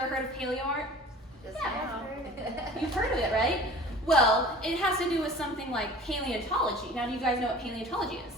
ever heard of paleo art? Yeah. You've heard of it, right? Well, it has to do with something like paleontology. Now, do you guys know what paleontology is?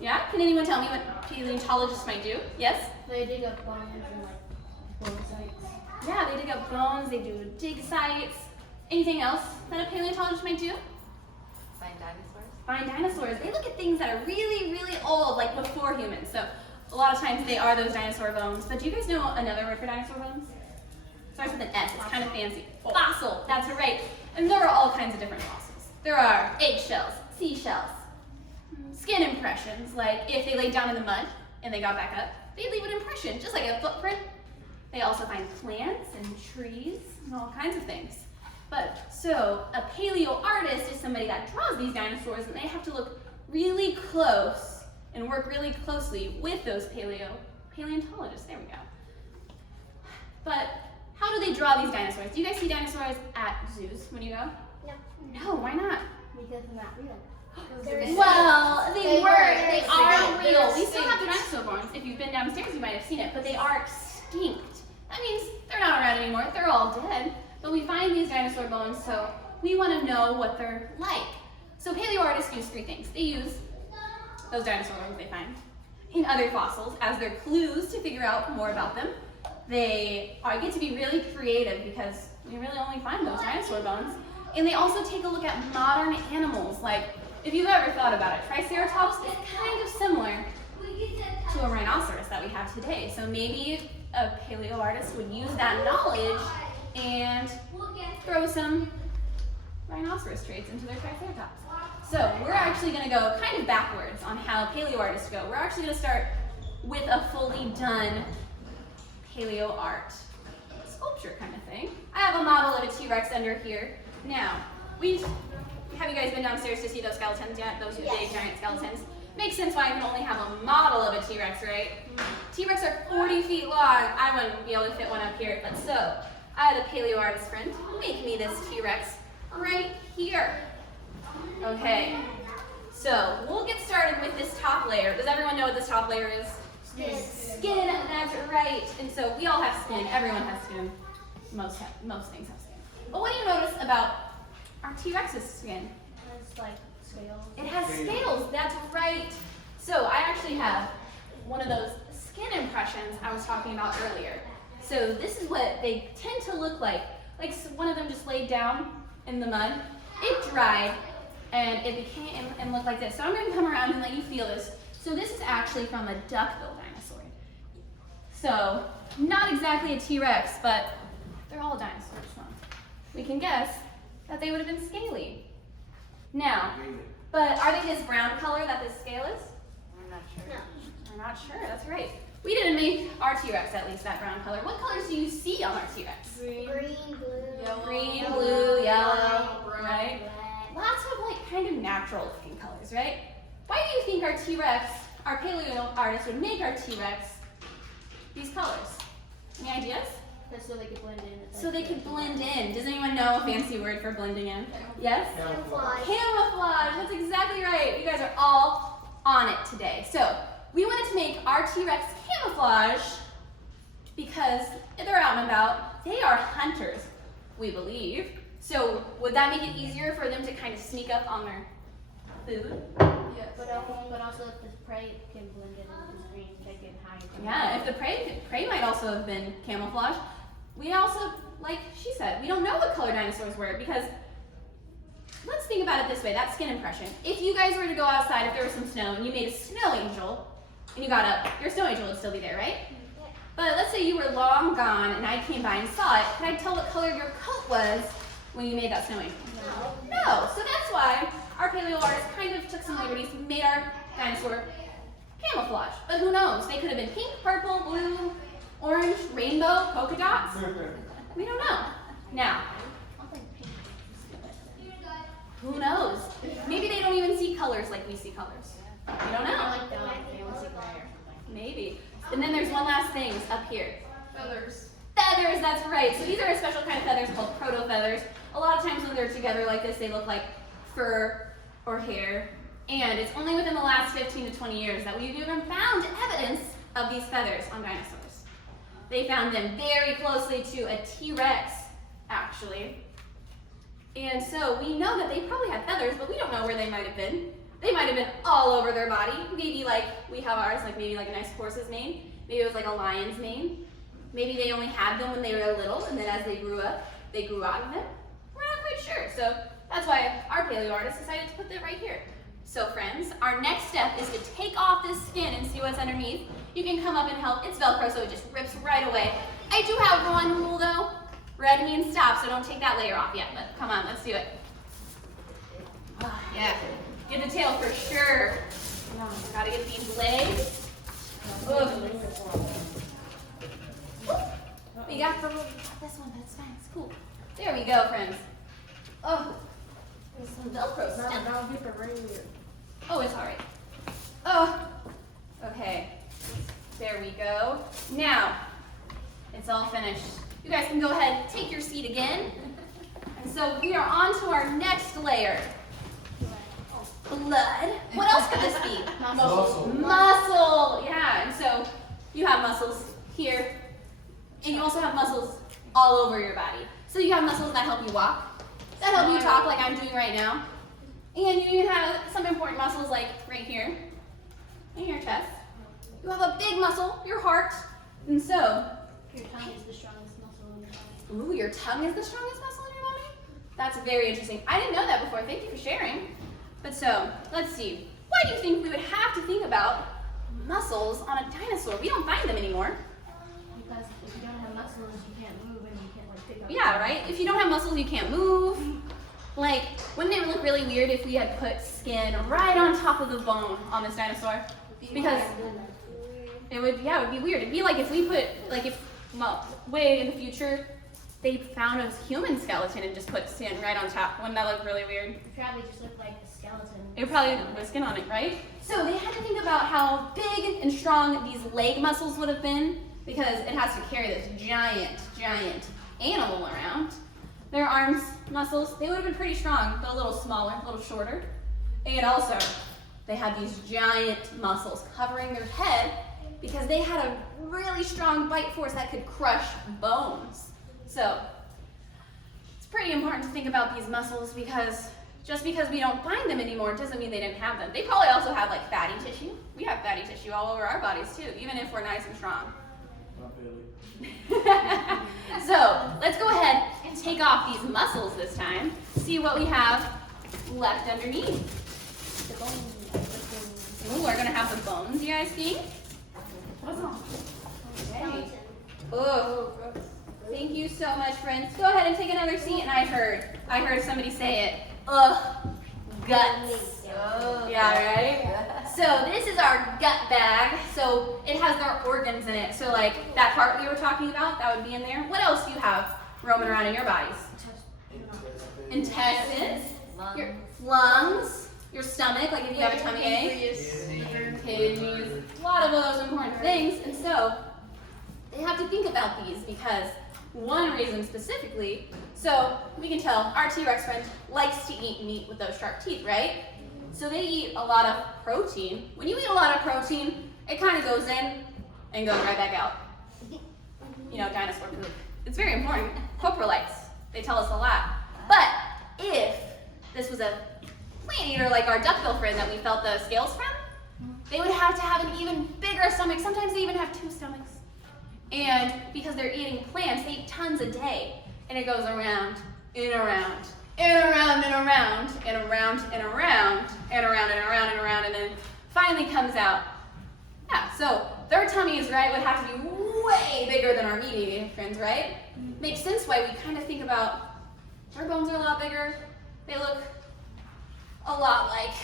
Yeah? Can anyone tell me what paleontologists might do? Yes? They dig up bones and like bone sites. Yeah, they dig up bones, they do dig sites. Anything else that a paleontologist might do? Find dinosaurs. Find dinosaurs. They look at things that are really, really old, like before humans. So a lot of times they are those dinosaur bones. But do you guys know another word for dinosaur bones? Starts with an S. It's kind of fancy. Fossil. That's right. And there are all kinds of different fossils. There are eggshells, seashells, skin impressions, like if they laid down in the mud and they got back up, they leave an impression, just like a footprint. They also find plants and trees and all kinds of things. But so a paleo artist is somebody that draws these dinosaurs, and they have to look really close and work really closely with those paleontologists. There we go. But how do they draw these dinosaurs? Do you guys see dinosaurs at zoos when you go? No. No, why not? Because they're not real. Well, they are real. We still extinct. have the dinosaur bones. If you've been downstairs, you might have seen it, but they are extinct. That means they're not around anymore. They're all dead. But we find these dinosaur bones, so we want to know what they're like. So paleo artists use three things. They use those dinosaur bones they find in other fossils as their clues to figure out more about them. They get to be really creative because we really only find those dinosaur bones. And they also take a look at modern animals. Like, if you've ever thought about it, Triceratops is kind of similar to a rhinoceros that we have today. So maybe a paleo artist would use that knowledge and throw some rhinoceros traits into their Triceratops. So we're actually going to go kind of backwards on how paleo artists go. We're actually going to start with a fully done paleo art sculpture kind of thing. I have a model of a T-Rex under here. Now, have you guys been downstairs to see those skeletons yet? Those big giant skeletons? Makes sense why I can only have a model of a T-Rex, right? T-Rex are 40 feet long. I wouldn't be able to fit one up here, but so I had a paleo artist friend make me this T-Rex right here. Okay, so we'll get started with this top layer. Does everyone know what this top layer is? Skin, that's right. And so we all have skin. Everyone has skin. Most things have skin. But what do you notice about our T-Rex's skin? It's like scales. It has scales, that's right. So I actually have one of those skin impressions I was talking about earlier. So this is what they tend to look like. Like one of them just laid down in the mud. It dried and it became and looked like this. So I'm going to come around and let you feel this. So this is actually from a duck-billed dinosaur. So not exactly a T-Rex, but they're all dinosaurs. So we can guess that they would have been scaly. Now, but are they this brown color that this scale is? I'm not sure. No. I'm not sure, that's right. We didn't make our T-Rex at least that brown color. What colors do you see on our T-Rex? Green, blue, Yellow. Green, blue, yellow, brown, right? black. Lots of like kind of natural looking colors, right? Why do you think our T-Rex, our paleo artist would make our T-Rex these colors? Any ideas? That's so they could blend in. It's So like they could blend in. Does anyone know a fancy word for blending in? Yes? camouflage. Camouflage, that's exactly right. You guys are all on it today. So we wanted to make our T-Rex camouflage because they're out and about. They are hunters, we believe. So would that make it easier for them to kind of sneak up on their food? Yes. But also if the prey can blend in with the green, they can hide. Yeah, if the prey might also have been camouflage. We also, like she said, we don't know what color dinosaurs were because let's think about it this way, that skin impression. If you guys were to go outside, if there was some snow and you made a snow angel and you got up, your snow angel would still be there, right? But let's say you were long gone and I came by and saw it. Could I tell what color your coat was when you made that snow angel? No. So that's why our paleo artists kind of took some liberties, made our dinosaur camouflage. But who knows? They could have been pink, purple, blue, orange, rainbow, polka dots. We don't know. Now, who knows? Maybe they don't even see colors like we see colors. We don't know. Like the fancy glare. Maybe. And then there's one last thing up here. Feathers. Feathers, that's right. So these are a special kind of feathers called proto-feathers. A lot of times when they're together like this, they look like fur or hair. And it's only within the last 15 to 20 years that we've even found evidence of these feathers on dinosaurs. they found them very closely to a T-Rex, actually. And so we know that they probably had feathers, but we don't know where they might have been. They might have been all over their body. Maybe like we have ours, like maybe like a nice horse's mane. Maybe it was like a lion's mane. Maybe they only had them when they were little, and then as they grew up, they grew out of them. We're not quite sure. So that's why our paleo artist decided to put that right here. So friends, our next step is to take off this skin and see what's underneath. You can come up and help. It's Velcro, so it just rips right away. I do have one rule though. Red means stop, so don't take that layer off yet, but come on, let's do it. Yeah, get the tail for sure. Gotta get these legs. We got this one, that's fine, it's cool. There we go, friends. Oh, there's some Velcro stuff. Oh, it's all right. Oh, okay. There we go. Now, it's all finished. You guys can go ahead, take your seat again. And so we are on to our next layer. Blood. What else could this be? Muscle. Muscle. Yeah, and so you have muscles here, and you also have muscles all over your body. So you have muscles that help you walk, that help you talk like I'm doing right now. And you have some important muscles like right here, in your chest. You have a big muscle, your heart. And so, Your tongue is the strongest muscle in your body. ooh, your tongue is the strongest muscle in your body? That's very interesting. I didn't know that before. Thank you for sharing. But so, let's see. Why do you think we would have to think about muscles on a dinosaur? We don't find them anymore. Because if you don't have muscles, you can't move and you can't like pick up. Yeah, right? If you don't have muscles, you can't move. Like, wouldn't it look really weird if we had put skin right on top of the bone on this dinosaur? Because it would, yeah, it would be weird. It'd be like if we put, like if, well, way in the future, they found a human skeleton and just put skin right on top. Wouldn't that look really weird? It probably just looked like a skeleton. It would probably have skin on it, right? So they had to think about how big and strong these leg muscles would have been because it has to carry this giant, giant animal around. Their arms muscles, they would have been pretty strong, but a little smaller, a little shorter. And also, they had these giant muscles covering their head because they had a really strong bite force that could crush bones. So, it's pretty important to think about these muscles because just because we don't find them anymore doesn't mean they didn't have them. They probably also have like fatty tissue. We have fatty tissue all over our bodies too, even if we're nice and strong. Not really. So, let's go ahead and take off these muscles this time, see what we have left underneath. The bones. Ooh, we're gonna have the bones, you guys think? Skeleton. Oh, thank you so much, friends. Go ahead and take another seat. And I heard somebody say it. Ugh, guts. Oh, Yeah, right? So this is our gut bag. So it has their organs in it. So like that part we were talking about, that would be in there. What else do you have roaming around in your bodies? Intestines, your lungs, your stomach, like if you have a tummy ache, kidneys, a lot of those important things. And so they have to think about these because one reason specifically, so we can tell our T-Rex friend likes to eat meat with those sharp teeth, right? So they eat a lot of protein. When you eat a lot of protein, it kind of goes in and goes right back out. You know, dinosaur poop. It's very important. Coprolites, they tell us a lot. But if this was a plant eater like our duckbill friend that we felt the scales from, they would have to have an even bigger stomach. Sometimes they even have 2 stomachs. And because they're eating plants, they eat tons a day. And it goes around and around and around and around and around and around and around and around and around and then finally comes out. Yeah, so their tummies, right, would have to be way bigger than our meat-eating friends, right? Makes sense why we kind of think about their bones are a lot bigger. They look a lot like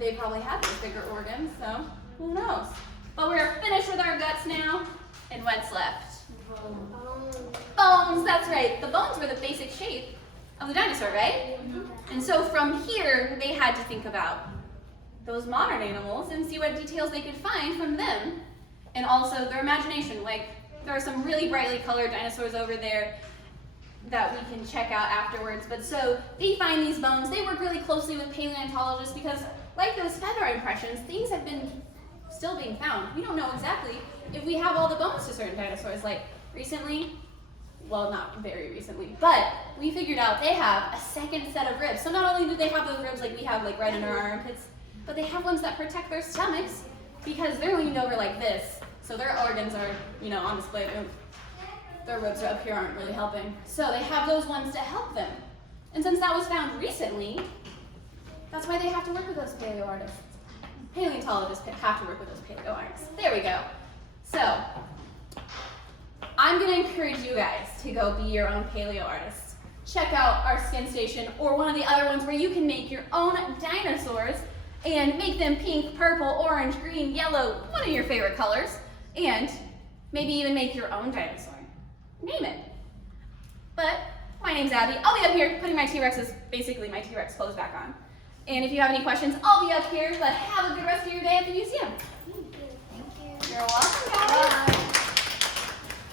they probably have these bigger organs, so who knows? But we're finished with our guts now, and what's left? Bones, that's right. The bones were the basic shape of the dinosaur, right? And so from here, they had to think about those modern animals and see what details they could find from them. And also their imagination. Like, there are some really brightly colored dinosaurs over there that we can check out afterwards. But so they find these bones. They work really closely with paleontologists because, like those feather impressions, things have been still being found. We don't know exactly if we have all the bones to certain dinosaurs. Like, recently. Well, not very recently, but we figured out they have a second set of ribs. So not only do they have those ribs like we have like right under our armpits, but they have ones that protect their stomachs because they're leaned over like this. So their organs are, you know, on display. Their ribs are up here aren't really helping. So they have those ones to help them. And since that was found recently, that's why they have to work with those paleo artists. Paleontologists have to work with those paleo artists. There we go. So I'm gonna encourage you guys to go be your own paleo artists. Check out our Skin Station or one of the other ones where you can make your own dinosaurs and make them pink, purple, orange, green, yellow, one of your favorite colors, and maybe even make your own dinosaur. Name it. But my name's Abby. I'll be up here putting my T-Rex's, basically my T-Rex clothes back on. And if you have any questions, I'll be up here, but have a good rest of your day at the museum. Thank you. You're welcome, guys. Bye.